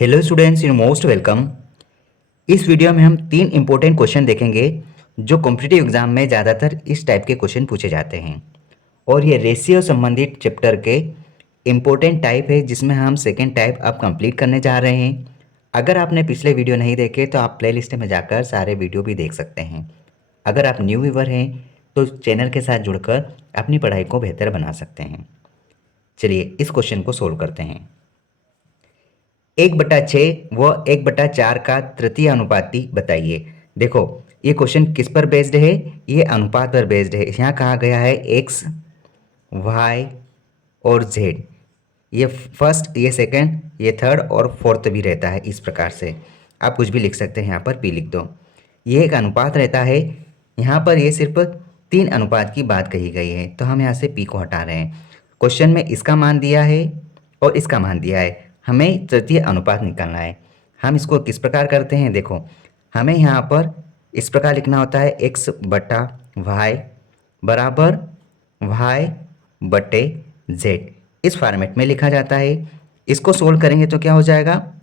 Hello students, you most welcome. इस video में हम तीन इंपॉर्टेंट क्वेश्चन देखेंगे जो कॉम्पिटिटिव एग्जाम में ज़्यादातर इस टाइप के क्वेश्चन पूछे जाते हैं। और ये रेशियो संबंधित चैप्टर के इम्पोर्टेंट टाइप है जिसमें हम सेकेंड टाइप अब कंप्लीट करने जा रहे हैं। अगर आपने पिछले वीडियो नहीं देखे तो आप प्लेलिस्ट में जाकर सारे वीडियो भी देख सकते हैं। अगर आप न्यू व्यूवर हैं तो चैनल के साथ जुड़कर अपनी पढ़ाई को बेहतर बना सकते हैं। चलिए इस क्वेश्चन को सोल्व करते हैं। 1/6 व 1/4 का तृतीय अनुपाती बताइए। देखो ये क्वेश्चन किस पर बेस्ड है, ये अनुपात पर बेस्ड है। यहाँ कहा गया है एक्स, वाई और जेड। ये फर्स्ट, ये सेकंड, ये थर्ड और फोर्थ भी रहता है। इस प्रकार से आप कुछ भी लिख सकते हैं, यहाँ पर पी लिख दो। ये एक अनुपात रहता है। यहाँ पर ये सिर्फ 3 अनुपात की बात कही गई है तो हम यहाँ से पी को हटा रहे हैं। क्वेश्चन में इसका मान दिया है और इसका मान दिया है, हमें तृतीय अनुपात निकालना है। हम इसको किस प्रकार करते हैं, देखो हमें यहाँ पर इस प्रकार लिखना होता है x बटा वाई बराबर वाई बटे जेड। इस फॉर्मेट में लिखा जाता है। इसको सोल्व करेंगे तो क्या हो जाएगा,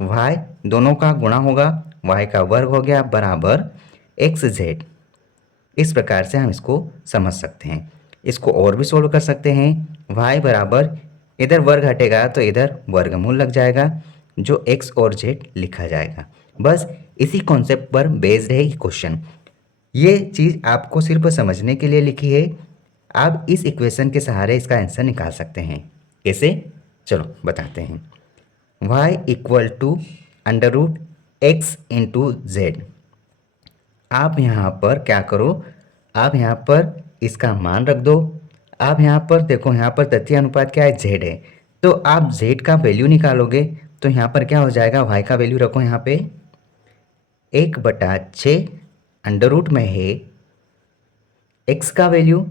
y दोनों का गुणा होगा, y का वर्ग हो गया बराबर एक्स जेड। इस प्रकार से हम इसको समझ सकते हैं। इसको और भी सोल्व कर सकते हैं। y बराबर, इधर वर्ग हटेगा तो इधर वर्गमूल लग जाएगा जो x और z लिखा जाएगा। बस इसी कॉन्सेप्ट पर बेस्ड है ये क्वेश्चन। ये चीज़ आपको सिर्फ समझने के लिए लिखी है। आप इस इक्वेशन के सहारे इसका आंसर निकाल सकते हैं। कैसे, चलो बताते हैं। y equal to under root X into Z. आप यहाँ पर क्या करो, आप यहाँ पर इसका मान रख दो। आप यहाँ पर देखो, यहाँ पर तृतीय अनुपात क्या है, जेड है। तो आप जेड का वैल्यू निकालोगे तो यहाँ पर क्या हो जाएगा, वाई का वैल्यू रखो यहाँ पे 1/6 अंडर रूट में है एक्स का वैल्यू,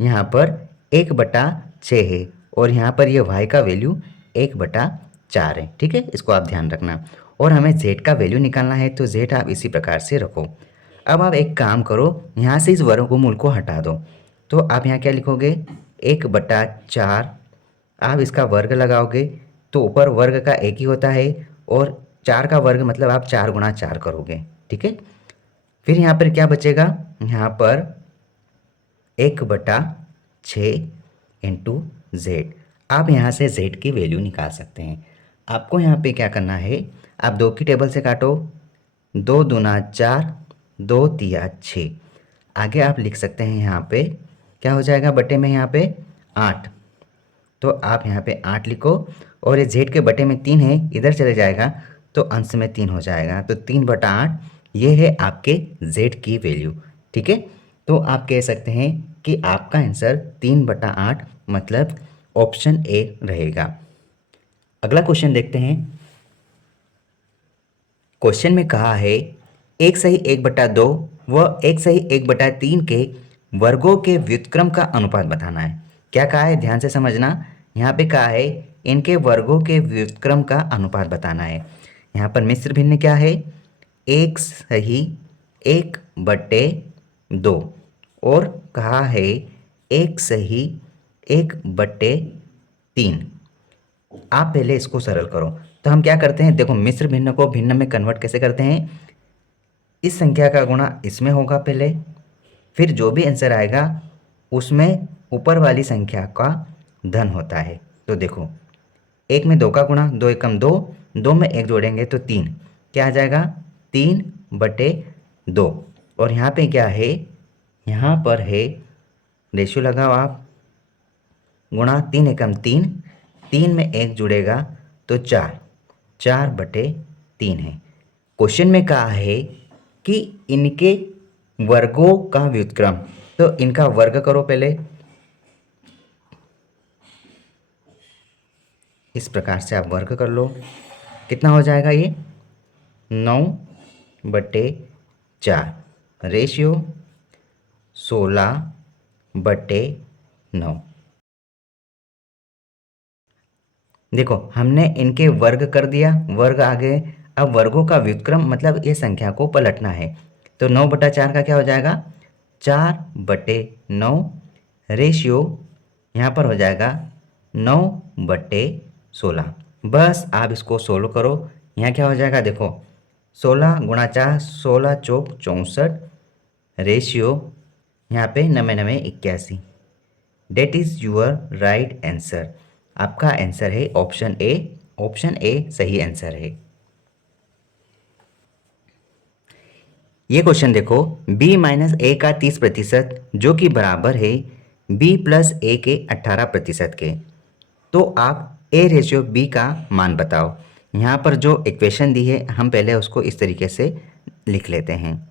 यहाँ पर 1/6 है और यहाँ पर ये वाई का वैल्यू 1/4 है। ठीक है, इसको आप ध्यान रखना। और हमें जेड का वैल्यू निकालना है तो जेड आप इसी प्रकार से रखो। अब आप एक काम करो, यहाँ से इस वर्गमूल को हटा दो। तो आप यहाँ क्या लिखोगे, 1/4। आप इसका वर्ग लगाओगे तो ऊपर वर्ग का एक ही होता है और 4 का वर्ग मतलब आप 4 गुणा 4 करोगे। ठीक है, फिर यहाँ पर क्या बचेगा, यहाँ पर 1/6 इंटू जेड। आप यहाँ से जेड की वैल्यू निकाल सकते हैं। आपको यहाँ पे क्या करना है, आप 2 की टेबल से काटो, 2 दूना 4, 2 तिया 6। आगे आप लिख सकते हैं यहाँ पे क्या हो जाएगा, बटे में यहाँ पे 8। तो आप यहाँ पे 8 लिखो और ये जेड के बटे में 3 है, इधर चले जाएगा तो अंश में 3 हो जाएगा। तो 3/8 ये है आपके जेड की वैल्यू। ठीक है, तो आप कह सकते हैं कि आपका आंसर 3/8 मतलब ऑप्शन ए रहेगा। अगला क्वेश्चन देखते हैं। क्वेश्चन में कहा है 1/1/2 व 1/1/3 के वर्गों के व्युत्क्रम का अनुपात बताना है। क्या कहा है, ध्यान से समझना। यहाँ पे कहा है इनके वर्गों के व्युत्क्रम का अनुपात बताना है। यहाँ पर मिश्र भिन्न क्या है, 1/1/2 और कहा है 1/1/3। आप पहले इसको सरल करो। तो हम क्या करते हैं, देखो मिश्र भिन्न को भिन्न में कन्वर्ट कैसे करते हैं, इस संख्या का गुणा इसमें होगा पहले, फिर जो भी आंसर आएगा उसमें ऊपर वाली संख्या का धन होता है। तो देखो 1 में 2 का गुणा, 2 एकम 2, 2 में 1 जोड़ेंगे तो 3, क्या आ जाएगा 3/2। और यहाँ पे क्या है, यहाँ पर है रेशियो लगाओ आप, गुणा 3 एकम 3, 3 में 1 जुड़ेगा तो 4, 4/3 है। क्वेश्चन में कहा है कि इनके वर्गों का व्युत्क्रम, तो इनका वर्ग करो पहले। इस प्रकार से आप वर्ग कर लो, कितना हो जाएगा ये 9/4, रेशियो 16/9। देखो हमने इनके वर्ग कर दिया, वर्ग आ गए। अब वर्गों का व्युत्क्रम मतलब ये संख्या को पलटना है। तो 9/4 का क्या हो जाएगा, 4/9, रेशियो यहाँ पर हो जाएगा 9/16। बस आप इसको सोल्व करो। यहाँ क्या हो जाएगा देखो, 16 गुणा 4, 16 चौक 64, रेशियो यहाँ पे 99 81। That is your right answer. आपका आंसर है ऑप्शन ए। ऑप्शन ए सही आंसर है। ये क्वेश्चन देखो, b माइनस ए का 30% जो कि बराबर है b प्लस ए के 18% के। तो आप a रेशियो b का मान बताओ। यहाँ पर जो इक्वेशन दी है हम पहले उसको इस तरीके से लिख लेते हैं,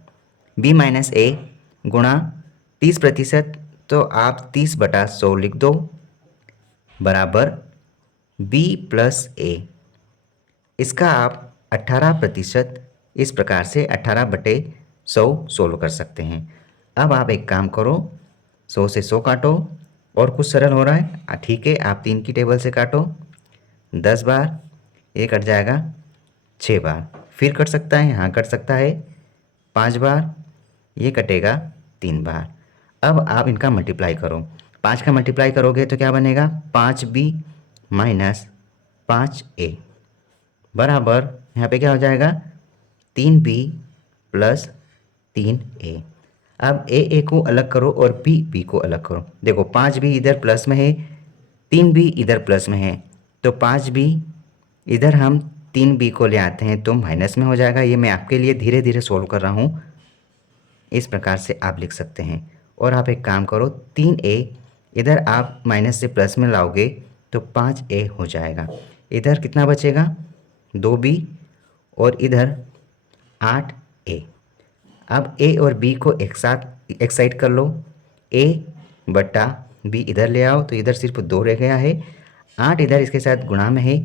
b माइनस ए गुणा 30%, तो आप 30/100 लिख दो, बराबर b प्लस ए। इसका आप 18% इस प्रकार से 18/100 सोल्व कर सकते हैं। अब आप एक काम करो, 100 से 100 काटो और कुछ सरल हो रहा है, ठीक है, आप 3 की टेबल से काटो 10 बार, ये कट जाएगा 6 बार, फिर कट सकता है, यहाँ कट सकता है 5 बार, ये कटेगा 3 बार। अब आप इनका मल्टीप्लाई करो, 5 का मल्टीप्लाई करोगे तो क्या बनेगा, 5b माइनस 5a बराबर यहाँ पे क्या हो जाएगा, 3b प्लस 3a। अब ए को अलग करो और बी को अलग करो। देखो 5b इधर प्लस में है, 3b इधर प्लस में है, तो 5b इधर हम 3b को ले आते हैं तो माइनस में हो जाएगा। ये मैं आपके लिए धीरे धीरे सोल्व कर रहा हूँ, इस प्रकार से आप लिख सकते हैं। और आप एक काम करो, 3a इधर आप माइनस से प्लस में लाओगे तो 5a हो जाएगा। इधर कितना बचेगा, 2b, और इधर 8a। अब a और b को एक साथ एक साइड कर लो, a बटा b इधर ले आओ तो इधर सिर्फ 2 रह गया है, 8 इधर इसके साथ गुणा में है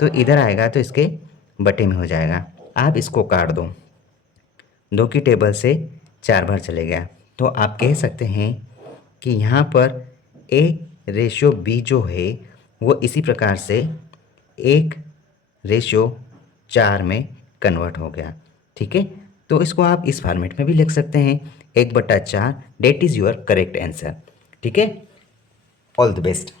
तो इधर आएगा तो इसके बटे में हो जाएगा। आप इसको काट दो, 2 की टेबल से 4 बार चले गया, तो आप कह सकते हैं कि यहाँ पर a रेशियो b जो है वो इसी प्रकार से 1:4 में कन्वर्ट हो गया। ठीक है, तो इसको आप इस फॉर्मेट में भी लिख सकते हैं, 1/4, that is your correct answer. ठीक है, ऑल द बेस्ट।